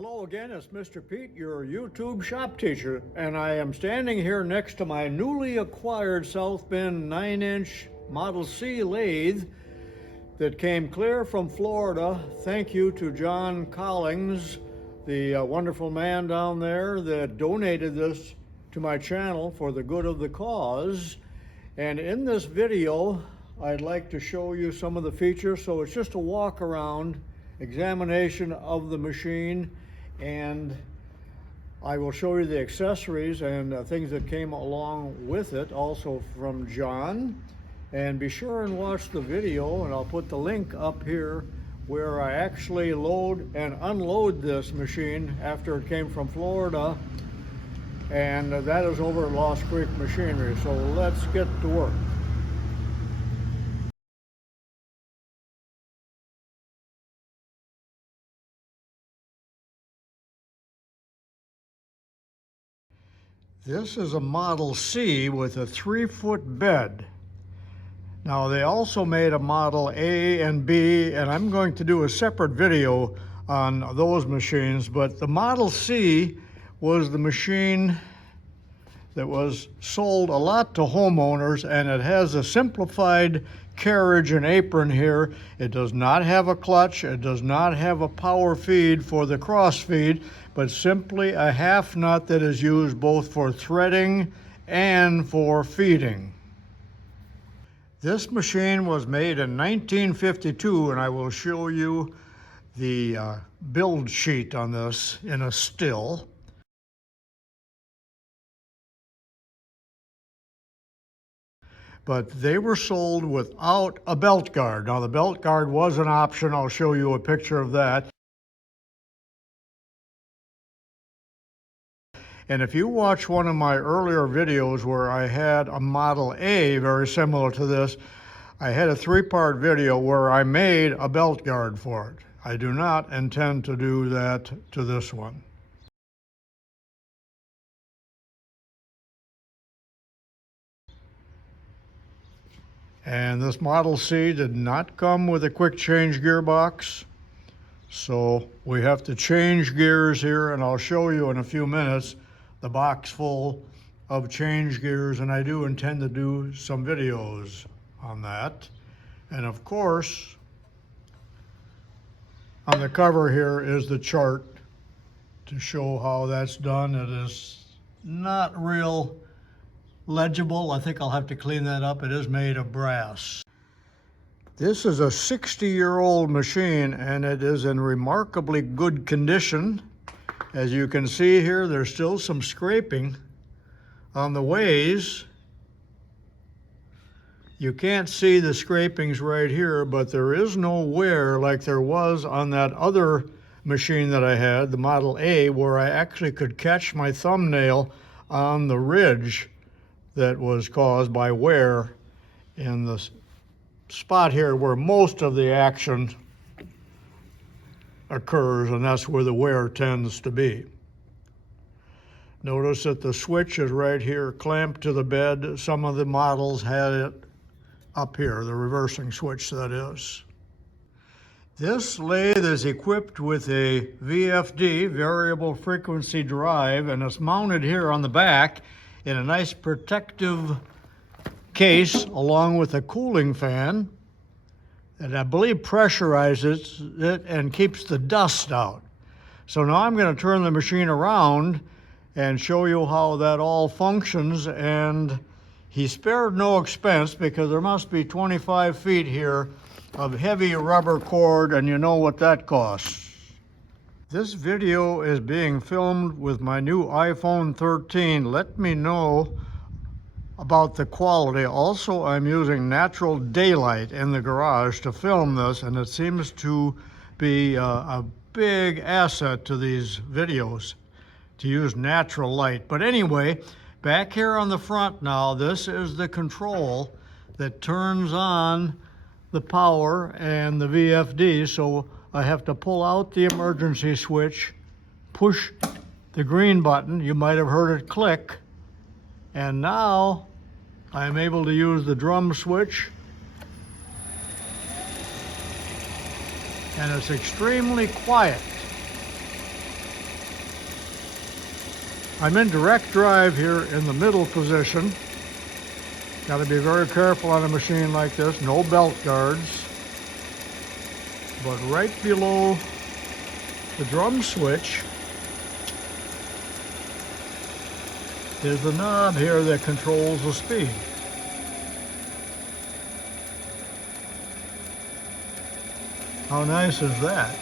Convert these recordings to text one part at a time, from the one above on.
Hello again, it's Mr. Pete, your YouTube shop teacher, and I am standing here next to my newly acquired South Bend 9-inch Model C lathe that came clear from Florida. Thank you to John Collins, the wonderful man down there that donated this to my channel for the good of the cause. And in this video, I'd like to show you some of the features. So it's just a walk around examination of the machine, and I will show you the accessories and things that came along with it, also from John. And be sure and watch the video, and I'll put the link up here where I actually load and unload this machine after it came from Florida, and that is over at Lost Creek Machinery. So let's get to work. This is a Model C with a 3-foot bed. Now they also made a Model A and B, and I'm going to do a separate video on those machines, but the Model C was the machine that was sold a lot to homeowners, and it has a simplified carriage and apron here. It does not have a clutch, it does not have a power feed for the cross feed, but simply a half nut that is used both for threading and for feeding. This machine was made in 1952, and I will show you the build sheet on this in a still. But they were sold without a belt guard. Now the belt guard was an option. I'll show you a picture of that. And if you watch one of my earlier videos where I had a Model A very similar to this, I had a 3-part video where I made a belt guard for it. I do not intend to do that to this one. And this Model C did not come with a quick change gearbox, so we have to change gears here, and I'll show you in a few minutes the box full of change gears, and I do intend to do some videos on that. And of course, on the cover here is the chart to show how that's done. It is not real legible. I think I'll have to clean that up. It is made of brass. This is a 60-year-old machine, and it is in remarkably good condition. As you can see here, there's still some scraping on the ways. You can't see the scrapings right here, but there is no wear like there was on that other machine that I had, the Model A, where I actually could catch my thumbnail on the ridge that was caused by wear in the spot here where most of the action occurs, and that's where the wear tends to be. Notice that the switch is right here clamped to the bed. Some of the models had it up here, the reversing switch that is. This lathe is equipped with a VFD, variable frequency drive, and it's mounted here on the back in a nice protective case along with a cooling fan that I believe pressurizes it and keeps the dust out. So now I'm going to turn the machine around and show you how that all functions. And he spared no expense because there must be 25 feet here of heavy rubber cord, and you know what that costs. This video is being filmed with my new iPhone 13. Let me know about the quality. Also, I'm using natural daylight in the garage to film this, and it seems to be a big asset to these videos to use natural light. But anyway, back here on the front now, this is the control that turns on the power and the VFD. So I have to pull out the emergency switch, push the green button. You might have heard it click. And now I'm able to use the drum switch. And it's extremely quiet. I'm in direct drive here in the middle position. Got to be very careful on a machine like this, no belt guards. But right below the drum switch is the knob here that controls the speed. How nice is that?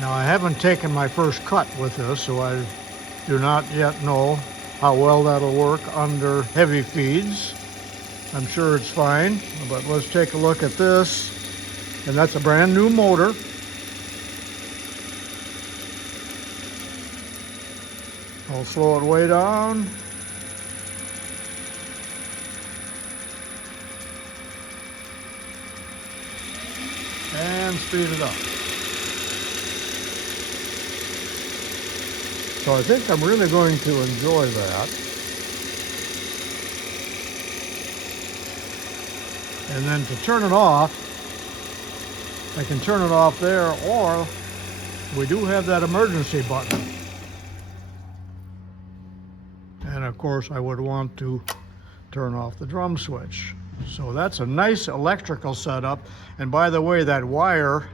Now I haven't taken my first cut with this, so I do not yet know how well that'll work under heavy feeds. I'm sure it's fine, but let's take a look at this. And that's a brand new motor. I'll slow it way down. And speed it up. So I think I'm really going to enjoy that. And then to turn it off, I can turn it off there, or we do have that emergency button. And of course I would want to turn off the drum switch. So that's a nice electrical setup. And by the way, that wire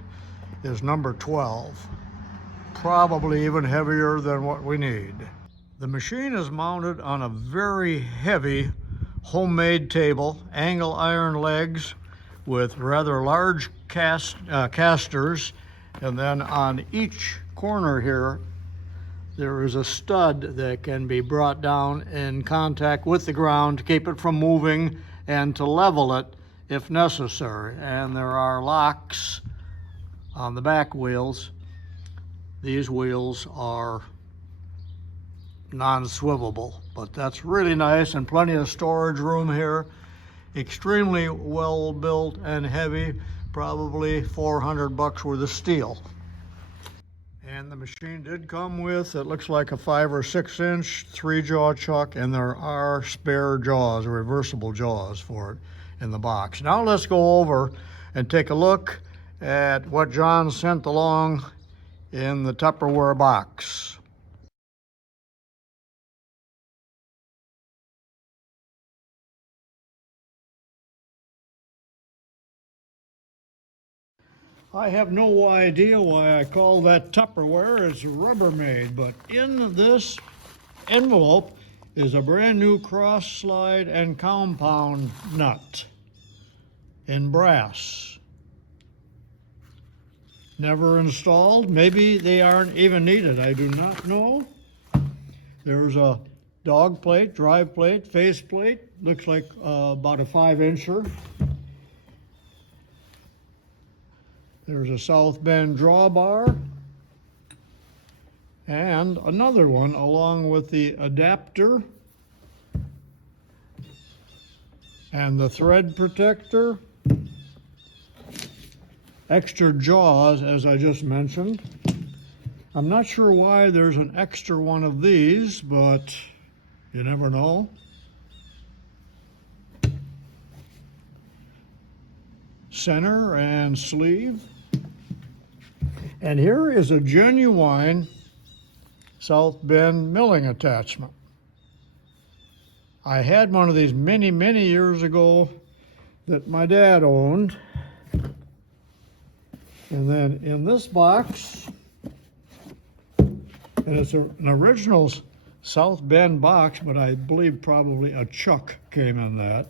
is number 12. Probably even heavier than what we need. The machine is mounted on a very heavy homemade table, angle iron legs with rather large casters, and then on each corner here there is a stud that can be brought down in contact with the ground to keep it from moving and to level it if necessary. And there are locks on the back wheels. These wheels are non-swivelable, but that's really nice, and plenty of storage room here. Extremely well built and heavy, probably 400 bucks worth of steel. And the machine did come with, it looks like a 5 or 6 inch 3-jaw chuck, and there are spare jaws, reversible jaws for it in the box. Now let's go over and take a look at what John sent along in the Tupperware box. I have no idea why I call that Tupperware. It's Rubbermaid, but in this envelope is a brand new cross slide and compound nut in brass. Never installed. Maybe they aren't even needed. I do not know. There's a dog plate, drive plate, face plate. Looks like about a 5-incher. There's a South Bend drawbar. And another one along with the adapter and the thread protector. Extra jaws, as I just mentioned. I'm not sure why there's an extra one of these, but you never know. Center and sleeve. And here is a genuine South Bend milling attachment. I had one of these many, many years ago that my dad owned. And then in this box, and it's an original South Bend box, but I believe probably a chuck came in that.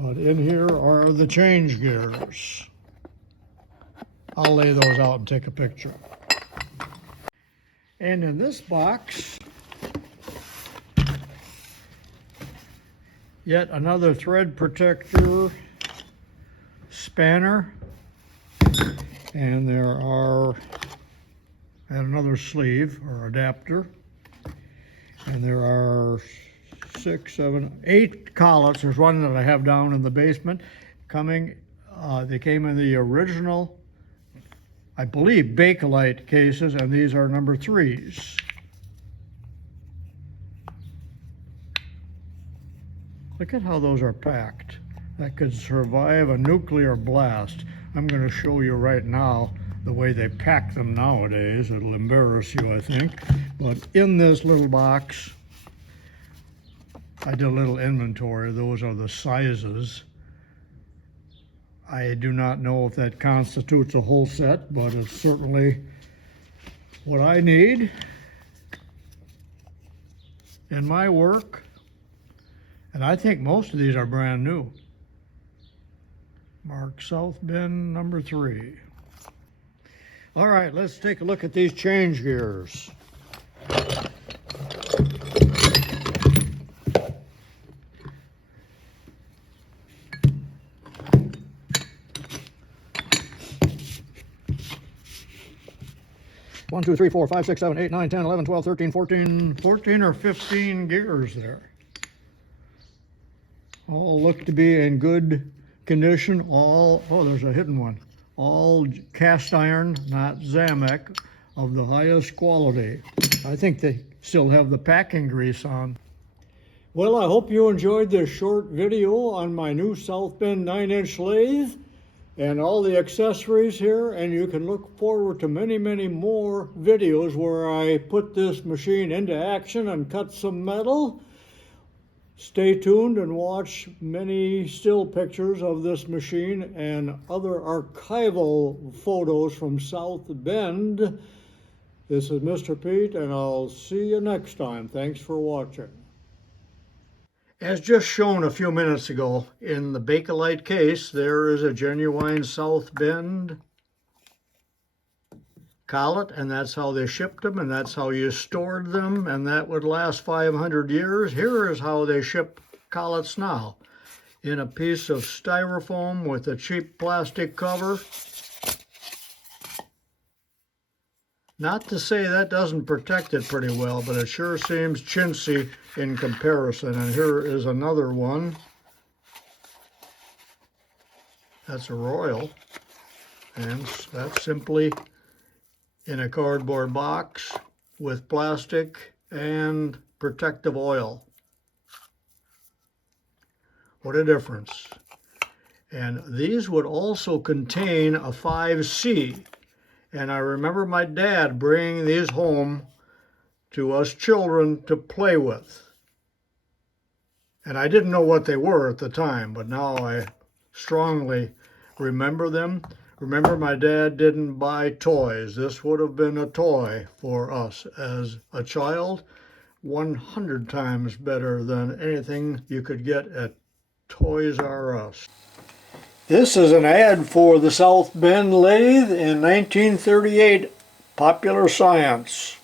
But in here are the change gears. I'll lay those out and take a picture. And in this box, yet another thread protector, spanner, and there are, and another sleeve or adapter, and there are 6, 7, 8 collets. There's one that I have down in the basement coming. They came in the original, I believe, Bakelite cases, and these are number 3s. Look at how those are packed. That could survive a nuclear blast. I'm going to show you right now the way they pack them nowadays. It'll embarrass you, I think. But in this little box, I did a little inventory. Those are the sizes. I do not know if that constitutes a whole set, but it's certainly what I need in my work. And I think most of these are brand new. Mark South Bend number 3. All right, let's take a look at these change gears. One, two, three, four, 5, 6, 7, 8, 9, 10, 11, 12, 13, 14 or 15 gears there. All look to be in good condition. All, oh, there's a hidden one. All cast iron, not Zamek, of the highest quality. I think they still have the packing grease on. Well, I hope you enjoyed this short video on my new South Bend 9-inch lathe and all the accessories here, and you can look forward to many, many more videos where I put this machine into action and cut some metal. Stay tuned and watch many still pictures of this machine and other archival photos from South Bend. This is Mr. Pete, and I'll see you next time. Thanks for watching. As just shown a few minutes ago, in the Bakelite case, there is a genuine South Bend collet, and that's how they shipped them, and that's how you stored them, and that would last 500 years. Here is how they ship collets now, in a piece of styrofoam with a cheap plastic cover. Not to say that doesn't protect it pretty well, but it sure seems chintzy in comparison. And here is another one. That's a Royal, and that's simply in a cardboard box with plastic and protective oil. What a difference. And these would also contain a 5C. And I remember my dad bringing these home to us children to play with. And I didn't know what they were at the time, but now I strongly remember them. Remember, my dad didn't buy toys. This would have been a toy for us as a child. 100 times better than anything you could get at Toys R Us. This is an ad for the South Bend lathe in 1938, Popular Science.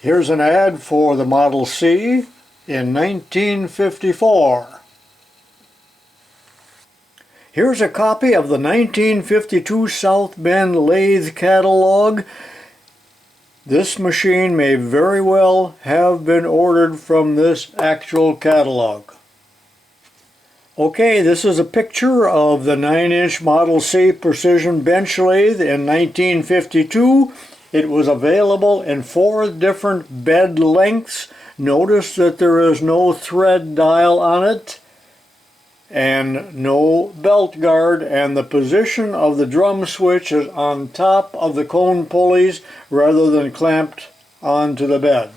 Here's an ad for the Model C in 1954. Here's a copy of the 1952 South Bend lathe catalog. This machine may very well have been ordered from this actual catalog. Okay, this is a picture of the 9-inch Model C precision bench lathe in 1952. It was available in 4 different bed lengths. Notice that there is no thread dial on it and no belt guard, and the position of the drum switch is on top of the cone pulleys rather than clamped onto the bed.